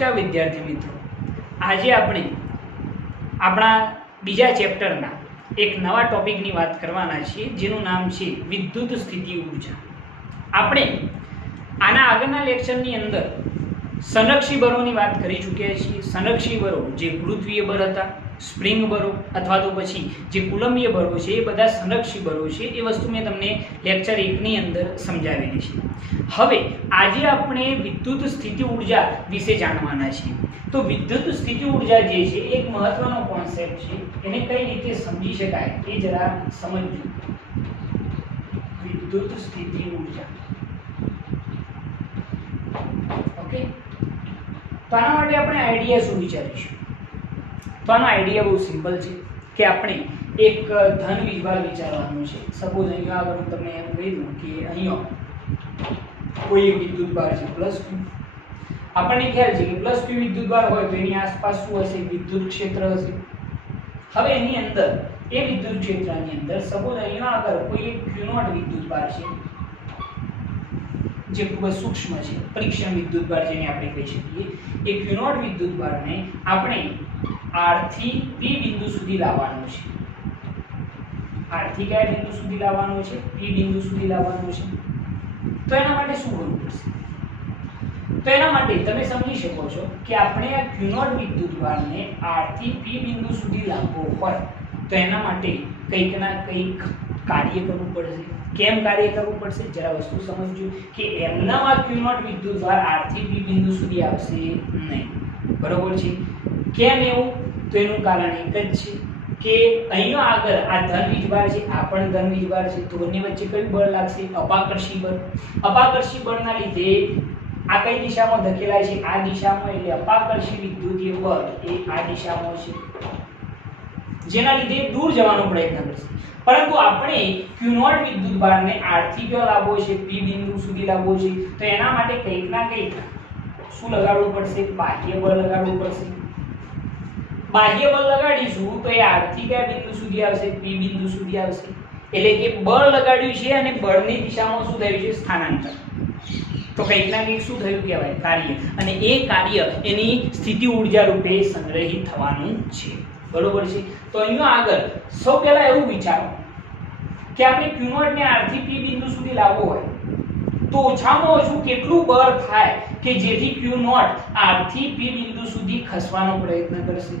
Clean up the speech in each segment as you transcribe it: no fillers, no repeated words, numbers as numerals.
નમસ્કાર વિદ્યાર્થી મિત્રો, આજે આપણે આપણા બીજા ચેપ્ટરના એક નવા ટોપિકની વાત કરવાના છીએ, જેનું નામ છે વિદ્યુત સ્થિતિ ઊર્જા. આપણે આના આગળના લેક્ચરની અંદર સંરક્ષી બળોની વાત કરી ચૂક્યા છીએ. સંરક્ષી બળો જે ગુરુત્વીય બળ હતા, સ્પ્રિંગ બળો અથવા તો પછી જે કુલંબીય બળો છે, એ બધા સંરક્ષી બળો છે. એ વસ્તુ મેં તમને લેક્ચર 1ની અંદર સમજાવેલી છે. હવે આજે આપણે વિદ્યુત સ્થિતિ ઊર્જા વિશે જાણવાના છીએ. તો વિદ્યુત સ્થિતિ ઊર્જા જે છે એક મહત્વનો કોન્સેપ્ટ છે. એને કઈ રીતે સમજી શકાય એ જરા સમજજો. વિદ્યુત સ્થિતિ ઊર્જા, ઓકે. તો આના માટે આપણે આઈડિયા શું વિચારીશું? તો આનો આઈડિયા બહુ સિમ્પલ છે કે આપણે એક ધન વીજભાર વિચારવાનું છે. સપોઝ અહીંયા આગળ હું તમને એમ કહી દઉં કે અહીંયા કોઈ એક વિદ્યુત ભાર છે +Q. આપણને ખ્યાલ છે કે +Q વિદ્યુત ભાર હોય તો એની આસપાસ શું હશે? વિદ્યુત ક્ષેત્ર હશે. હવે એની અંદર એ વિદ્યુત ક્ષેત્રની અંદર સપોઝ અહીંયા આગળ કોઈ એક Q0 વિદ્યુત ભાર છે, જે ખૂબ જ સૂક્ષ્મ છે, પરીક્ષણ વિદ્યુત ભાર જેને આપણે કહી શકીએ. એ Q0 વિદ્યુત ભારને આપણે R થી P બિંદુ સુધી લાવવાનું છે. R થી કયા બિંદુ સુધી લાવવાનું છે? P બિંદુ સુધી લાવવાનું છે. તો એના માટે શું કરવું પડશે? તો એના માટે તમે સમજી શકો છો કે આપણે આ Q0 વિદ્યુત ભારને R થી P બિંદુ સુધી લાવવો હોય તો એના માટે કંઈક ના કંઈક કાર્ય કરવું પડશે. કેમ કાર્ય કરવું પડશે? જરા વસ્તુ સમજજો કે એમનામાં Q0 વિદ્યુત ભાર R થી P બિંદુ સુધી આવશે નહીં. બરોબર છે? કેમ એવું? તો એનું કારણ એક જ છે કે અહીંયા આગળ આ ધન વીજભાર છે, આ પણ ધન વીજભાર છે. તો બંને વચ્ચે કયું બળ લાગશે? અપાકર્ષી બળ. અપાકર્ષી બળના લીધે આ કઈ દિશામાં ધકેલાય છે? આ દિશામાં. એટલે અપાકર્ષી વિદ્યુતીય બળ એ આ દિશામાં છે, જેના લીધે દૂર જવાનો પ્રયત્ન કરશે. પરંતુ આપણે Q0 વિદ્યુત ભારને R થી ક્યાં લાવવો છે? P બિંદુ સુધી લાવવો છે. તો એના માટે કંઈક ના કંઈક શું લગાડવું પડશે? બાહ્ય બળ લગાડવું પડશે. બાહ્ય બળ લગાડીશું તો એ R થી કયા બિંદુ સુધી આવશે? P બિંદુ સુધી આવશે. એટલે કે બળ લગાડ્યું છે અને બળની દિશામાં શું થયું છે? સ્થાનાંતર. તો કંઈક ના કંઈક શું થયું કહેવાય? કાર્ય. અને એ કાર્ય એની સ્થિતિ ઊર્જા રૂપે સંગ્રહિત થવાનું છે. બરોબર છે? તો અહીંયા આગળ સૌ પહેલા એવું વિચારો કે આપણે Q0 ને R થી P બિંદુ સુધી લાવવો હોય તો ઓછામાં ઓછું કેટલું બળ થાય કે જેથી Q0 R થી P બિંદુ સુધી ખસવાનો પ્રયત્ન કરશે?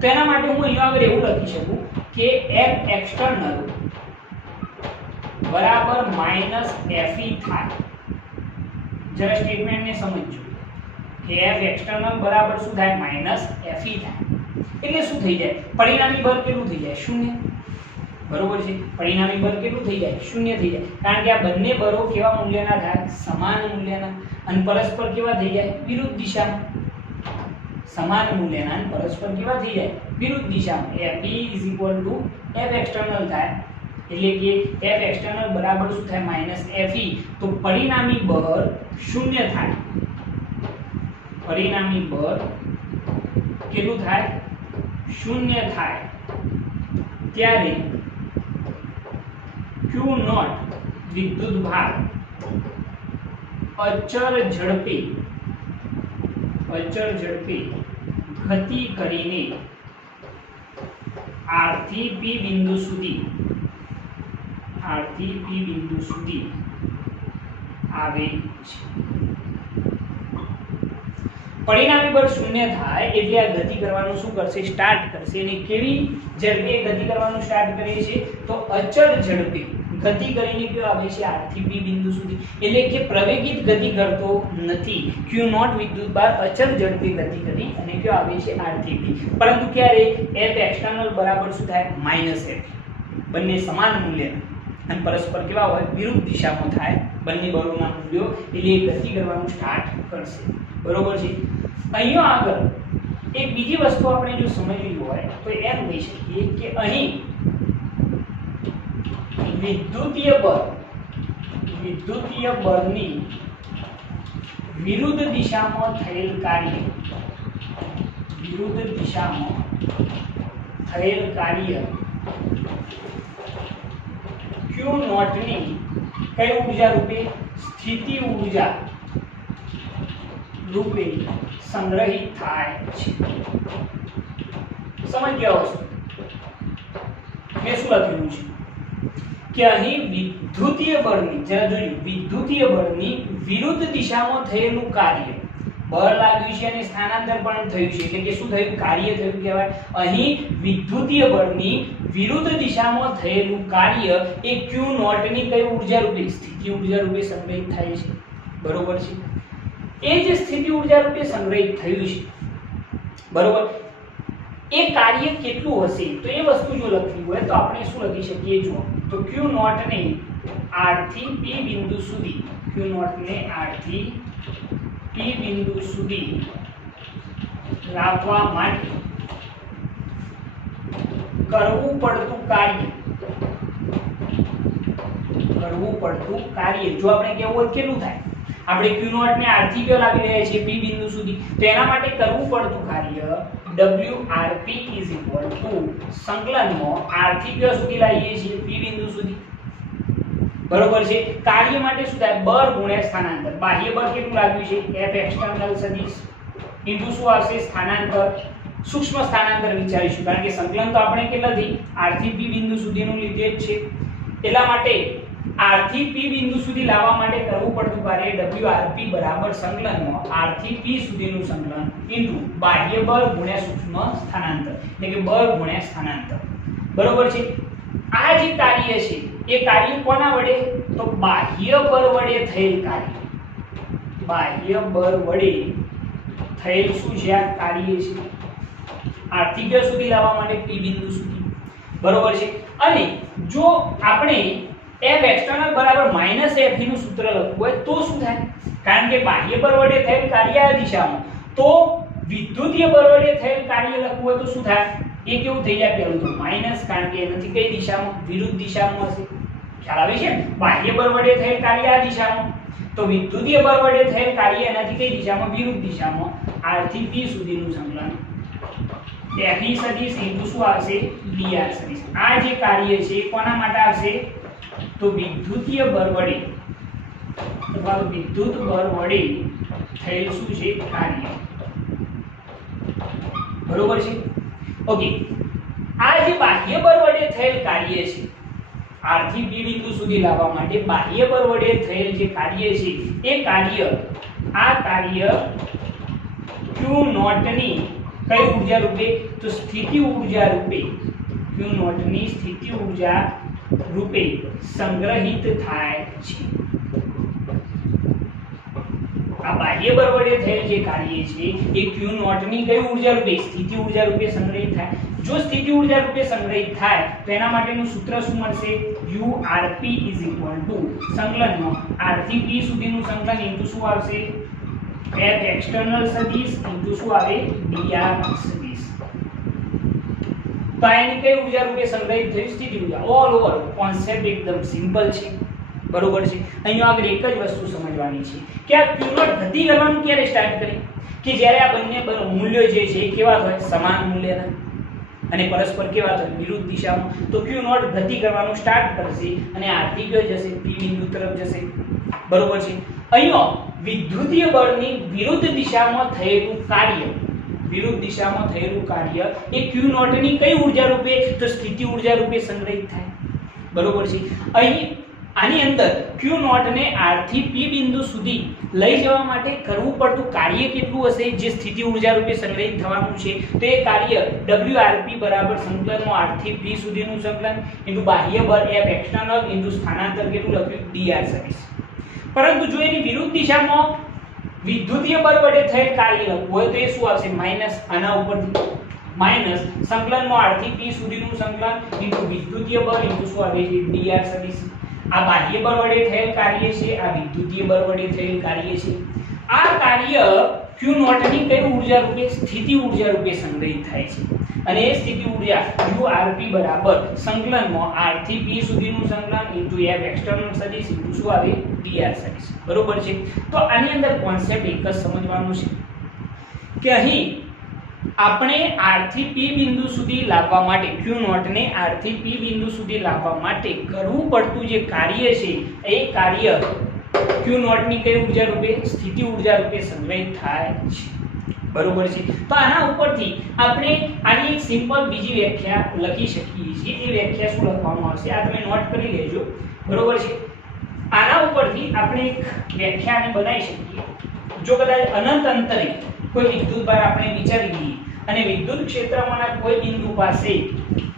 તો એના માટે હું અહીંયા આગળ એવું લખી શકું કે F external બરાબર -Fe થાય. જરા સ્ટેટમેન્ટને સમજજો કે F external બરાબર શું થાય? -Fe થાય. એટલે શું થઈ જાય? પરિણામી બળ કેટલું થઈ જાય? 0. બરોબર છે? પરિણામી બળ કેટલું થઈ જાય? 0 થઈ જાય. કારણ કે આ બંને બળો કેવા મૂલ્યના થાય? સમાન મૂલ્યના. અને પરસ્પર કેવા થઈ જાય? વિરુદ્ધ દિશામાં. સમાન મૂલ્યના અને પરસ્પર કેવા થઈ જાય? વિરુદ્ધ દિશામાં. Fe F external થાય. એટલે કે F external બરાબર શું થાય? -Fe. તો પરિણામી બળ 0 થાય. પરિણામી બળ કેટલું થાય? 0 થાય. ત્યારે Q0 વિદ્યુત ભાર અચળ ઝડપે ગતિ કરીને R થી P બિંદુ સુધી આવે છે. પરિણામી બળ 0 થાય એટલે આ ગતિ કરવાનું શું કરશે? સ્ટાર્ટ કરશે. અને કેવી ઝડપે ગતિ કરવાનું સ્ટાર્ટ કરે છે? તો અચળ ઝડપે ગતિ કરીને કયો આવે છે? R થી P બિંદુ સુધી. એટલે કે પ્રવેગિત ગતિ કરતો નથી. Q0 વિદ્યુત ભાર અચળ ઝડપે ગતિ કરી અને કયો આવે છે? R થી P. પરંતુ ક્યારે? F external બરાબર શું થાય? -Fe. બંને સમાન મૂલ્યના અને પરસ્પર કેવા હોય? વિરુદ્ધ દિશામાં થાય બંને બળોના મૂલ્યો. એટલે એ ગતિ કરવાનું સ્ટાર્ટ કરશે. બરોબર છે? અહીંયા આગળ એક બીજી વસ્તુ આપણે જો સમજવી હોય તો એમ કહી શકીએ કે અહીં વિદ્યુતીય બળની વિરુદ્ધ દિશામાં થયેલ કાર્ય Q0 ની કઈ ઊર્જા રૂપે? સ્થિતિ ઊર્જા રૂપે સંગ્રહિત થાય છે। સમજ ગયા હશો મેં શું લખ્યું છે કે અહીં વિદ્યુતીય બળની, જરા જોજો, વિદ્યુતીય બળની વિરુદ્ધ દિશામાં થયેલું કાર્ય, બળ લાગ્યું છે અને સ્થાનાંતર પણ થયું છે, એટલે કે શું થયું, કાર્ય થયું કહેવાય। અહીં વિદ્યુતીય બળની વિરુદ્ધ દિશામાં થયેલું કાર્ય એ Q નોટ ની કઈ ઊર્જા રૂપે, સ્થિતિ ઊર્જા રૂપે સંગ્રહિત થાય છે, બરોબર છે। એ જે સ્થિતિ ઊર્જા રૂપે સંગ્રહિત થયું છે, બરોબર, એ કાર્ય કેટલું હશે તો એ વસ્તુ જો લખવી હોય તો આપણે શું લખી શકીએ, જો તો Q નોટ ને R થી P બિંદુ સુધી, Q નોટ ને R થી P બિંદુ સુધી લાવવા માટે કરવું પડતું કાર્ય, જો આપણે કેવું હોય કેટલું થાય, આપણે Q નોટ ને R થી ક્યાં લાવી રહ્યા છીએ, P બિંદુ સુધી, તો એના માટે કરવું પડતું કાર્ય WRP સંકલનમાં R થી ક્યાં સુધી લાવીએ છીએ, P બિંદુ સુધી, બરોબર છે। કાર્ય માટે શું થાય, બળ ગુણ્યા સ્થાનાંતર, બાહ્ય બળ કેટલું લાગ્યું છે, F એક્સટર્નલ સદિશ ઇન્ટુ શું આવશે, સ્થાનાંતર, સૂક્ષ્મ સ્થાનાંતર વિચારીશું, કારણ કે સંકલન તો આપણે કેટલાથી R થી P બિંદુ સુધીનું લીધે જ છે, એટલા માટે R થી P બિંદુ સુધી લાવવા માટે કરવું પડતું કાર્ય WRP બરાબર સંકલનમાં R થી P સુધીનું સંકલન ઇન્ટુ બાહ્ય બળ ગુણ્યા સૂક્ષ્મ સ્થાનાંતર, એટલે કે બળ ગુણ્યા સ્થાનાંતર, બરોબર છે। આ જે કાર્ય છે એ કાર્ય કોના વડે, તો બાહ્ય બળ વડે થયેલ કાર્ય, બાહ્ય બળ વડે થયેલ શું છે આ કાર્ય છે, R થી P સુધી લાવવા માટે P બિંદુ સુધી, બરોબર છે। અને જો આપણે F એક્સટર્નલ બરાબર -Fe નું સૂત્ર લખવું હોય તો શું થાય, કારણ કે બાહ્ય બળ વડે થયેલ કાર્ય આ દિશામાં, તો વિદ્યુતીય બળ વડે થયેલ કાર્ય લખવું હોય તો શું થાય, એ કેવું થઈ જાય, પહેલું તો માઈનસ, કારણ કે એનાથી કઈ દિશામાં, વિરુદ્ધ દિશામાં હશે, ખ્યાલ આવે છે, બાહ્ય બળ વડે થયેલ કાર્ય આ દિશામાં, તો વિદ્યુતીય બળ વડે થયેલ કાર્ય એનાથી કઈ દિશામાં, વિરુદ્ધ દિશામાં, R થી P સુધીનું સંકલન FE સદિશ ઇન્ટુ શું આવશે, dr સદિશ। આ જે કાર્ય છે કોના માટે આવશે, તો વિદ્યુતીય બળ વડે અથવા વિદ્યુત બળ વડે થયેલ શું છે કાર્ય, બરોબર છે, ઓકે। આ જે બાહ્ય બળ વડે થયેલ કાર્ય છે, R થી P બિંદુ સુધી લાવવા માટે બાહ્ય બળ વડે થયેલ જે કાર્ય છે એ કાર્ય, આ કાર્ય Q નોટ ની કઈ ઊર્જા રૂપે, તો સ્થિતિ ઊર્જા રૂપે, Q નોટ ની સ્થિતિ ઊર્જા રૂપે સંગ્રહિત થાય છે। આ બાહ્ય બળ વડે થયેલ જે કાર્ય છે એ Q નોટ ની કઈ ઊર્જા રૂપે, સ્થિતિ ઊર્જા રૂપે સંગ્રહિત થાય। જો સ્થિતિ ઊર્જા રૂપે સંગ્રહિત થાય તો એના માટેનું સૂત્ર શું મળશે, URP સંકલનમાં R થી P સુધીનું સંકલન ઇન્ટુ શું આવશે, F એક્સટર્નલ સદિશ ઇન્ટુ શું આવે, dr સદિશ। તો આની કઈ ઊર્જા રૂપે સંગ્રહિત થઈ, સ્થિતિ ઊર્જા। ઓલ ઓવર કોન્સેપ્ટ એકદમ સિમ્પલ છે, બરોબર છે। અહીંયા આગળ એક જ વસ્તુ સમજવાની છે કે આ Q નોટ ગતિ કરવાનું ક્યારે સ્ટાર્ટ કરે, કે જ્યારે આ બંને મૂલ્યો જે છે એ કેવા હોય, સમાન મૂલ્યના અને પરસ્પર કેવા હોય, વિરુદ્ધ દિશામાં, તો Q નોટ ગતિ કરવાનું સ્ટાર્ટ કરશે અને R થી કયો જશે, P બિંદુ તરફ જશે, બરોબર છે। અહીંયા વિદ્યુતીય બળની વિરુદ્ધ દિશામાં થયેલું કાર્ય, વિરુદ્ધ દિશામાં થયેલું કાર્ય એ Q નોટ ની કઈ ઊર્જા રૂપે, તો સ્થિતિ ઊર્જા રૂપે સંગ્રહિત થાય, બરોબર છે। અહીં આની અંદર Q નોટ ને R થી P બિંદુ સુધી લઈ જવા માટે કરવું પડતું કાર્ય કેટલું હશે, જે સ્થિતિ ઊર્જા રૂપે સંગ્રહિત થવાનું છે, તો એ કાર્ય WRP બરાબર સંકલનમાં R થી P સુધીનું સંકલન ઇન્ટુ બાહ્ય બળ F એક્સટર્નલ ઇન્ટુ સ્થાનાંતર કેટલું લખ્યું, dr સદિશ। પરંતુ જો એની વિરુદ્ધ દિશામાં વિદ્યુતીય બળ વડે થયેલ કાર્ય લખવું હોય તો એ શું આવશે, માઈનસ, આના ઉપરથી માઈનસ સંકલનમાં R થી P સુધીનું સંકલન ઇન્ટુ વિદ્યુતીય બળ ઇન્ટુ શું આવે છે, dr સદિશ। આ બાહ્ય બળ વડે થયેલ કાર્ય છે, આ વિદ્યુતીય બળ વડે થયેલ કાર્ય છે। આ કાર્ય Q નોટ ની કઈ ઊર્જા રૂપે, સ્થિતિ ઊર્જા રૂપે સંગ્રહિત થાય છે, અને એ સ્થિતિ ઊર્જા URP બરાબર સંકલનમાં R થી P સુધીનું સંકલન ઇન્ટુ F એક્સટર્નલ સદિશ ઇન્ટુ શું આવે, dr સદિશ, બરોબર છે। તો આની અંદર કોન્સેપ્ટ એક જ સમજવાનો છે કે અહીં આપણે R થી P બિંદુ સુધી લાવવા માટે, Q નોટ ને R થી P બિંદુ સુધી લાવવા માટે કરવું પડતું જે કાર્ય છે એ કાર્ય ક્યુ નોટ ની કઈ ઊર્જા રૂપે સ્થિતિ ઊર્જા રૂપે સંગ્રહિત થાય છે બરોબર છે તો આના ઉપરથી આપણે આની એક સિમ્પલ બીજી વ્યાખ્યા લખી શકીએ છીએ એ વ્યાખ્યા શું લખવામાં આવશે આ તમે નોટ કરી લેજો બરોબર છે આના ઉપરથી આપણે એક વ્યાખ્યાને બનાવી શકીએ જો કદાચ અનંત અંતરે કોઈ વિદ્યુતભાર આપણે વિચારી લઈએ અને વિદ્યુત ક્ષેત્રમાંના કોઈ બિંદુ પાસે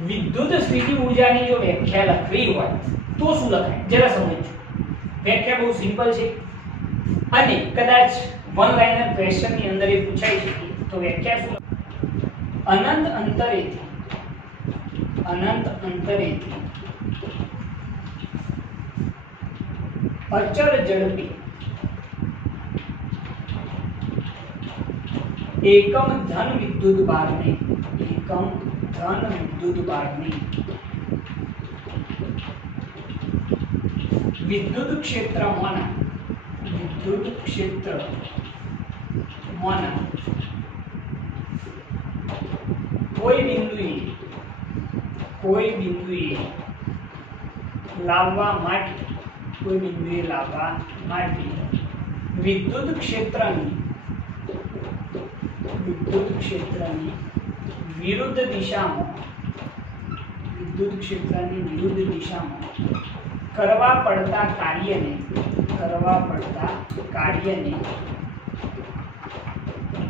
વિદ્યુત સ્થિતિ ઊર્જાની જો વ્યાખ્યા લખવી હોય તો શું લખાય જરા સમજો વ્યાખ્યા બહુ સિમ્પલ છે અને કદાચ વન લાઇનર ક્વેશ્ચન ની અંદર એ પૂછાઈ શકે તો વ્યાખ્યા શું અનંત અંતરેથી અચળ ઝડપે એકમ ધન વિદ્યુત ભારને વિદ્યુત ક્ષેત્રમાંના કોઈ બિંદુએ લાવવા માટે વિદ્યુત ક્ષેત્રની વિરુદ્ધ દિશામાં કરવા પડતા કાર્યને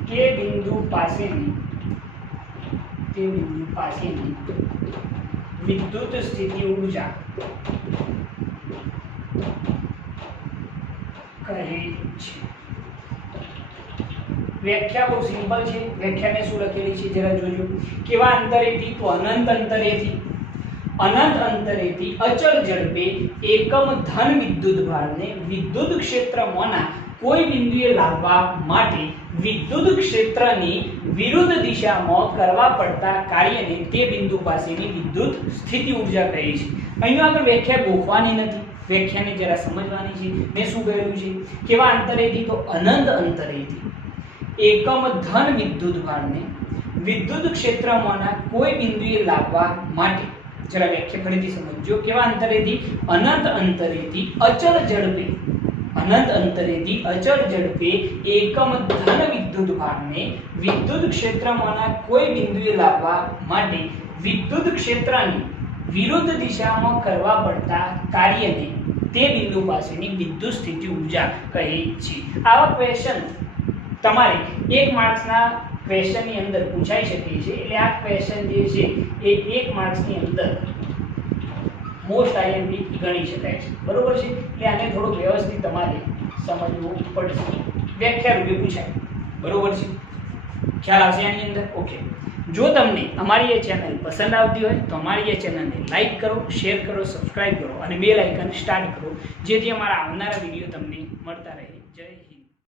તે બિંદુ પાસેની વિદ્યુત સ્થિતિ ઊર્જા કહે છે વ્યાખ્યા બહુ સિમ્પલ છે વ્યાખ્યાને શું લખેલી છે જરા જોજો કેવા અંતરેથી તો અનંત અંતરેથી અચળ ઝડપે એકમ ધન વિદ્યુત ભારને વિદ્યુત ક્ષેત્રમાંના કોઈ બિંદુએ લાવવા માટે વિદ્યુત ક્ષેત્રની વિરુદ્ધ દિશામાં કરવા પડતા કાર્યને તે બિંદુ પાસેની વિદ્યુત સ્થિતિ ઊર્જા કહે છે અહીં આગળ વ્યાખ્યા ગોખવાની નથી વ્યાખ્યાને જરા સમજવાની છે મેં શું કહેલું છે કેવા અંતરેથી તો અનંત અંતરેથી એકમ ધન વિદ્યુત ભારને વિદ્યુત ક્ષેત્રમાંના કોઈ બિંદુએ લાવવા માટે જરા વ્યાખ્યા ફરીથી સમજો કેવા અંતરેથી અનંત અંતરેથી અચળ ઝડપે એકમ ધન વિદ્યુત ભારને વિદ્યુત ક્ષેત્રમાંના કોઈ બિંદુએ લાવવા માટે વિદ્યુત ક્ષેત્રની વિરુદ્ધ દિશામાં કરવા પડતા કાર્યને તે બિંદુ પાસેની વિદ્યુત સ્થિતિ ઊર્જા કહે છે આવા ક્વેશ્ચન તમારે 1 માર્ક્સના ક્વેશ્ચનની અંદર પૂછાઈ શકે છે એટલે આ ક્વેશ્ચન જે છે એ 1 માર્ક્સની અંદર મોસ્ટ આઈએમપી ગણી શકાય છે બરોબર છે એટલે આને થોડું વ્યવસ્થિત તમારે સમજવું પડશે વ્યાખ્યા રૂપે પૂછાય બરોબર છે ખ્યાલ આવશે આની અંદર ઓકે જો તમને અમારી એ ચેનલ પસંદ આવતી હોય તો અમારી એ ચેનલને લાઈક કરો શેર કરો સબસ્ક્રાઇબ કરો અને બેલ આઇકન સ્ટાર્ટ કરો જેથી અમારા આવનારા વિડીયો તમને મળતા રહે જય હિન્દ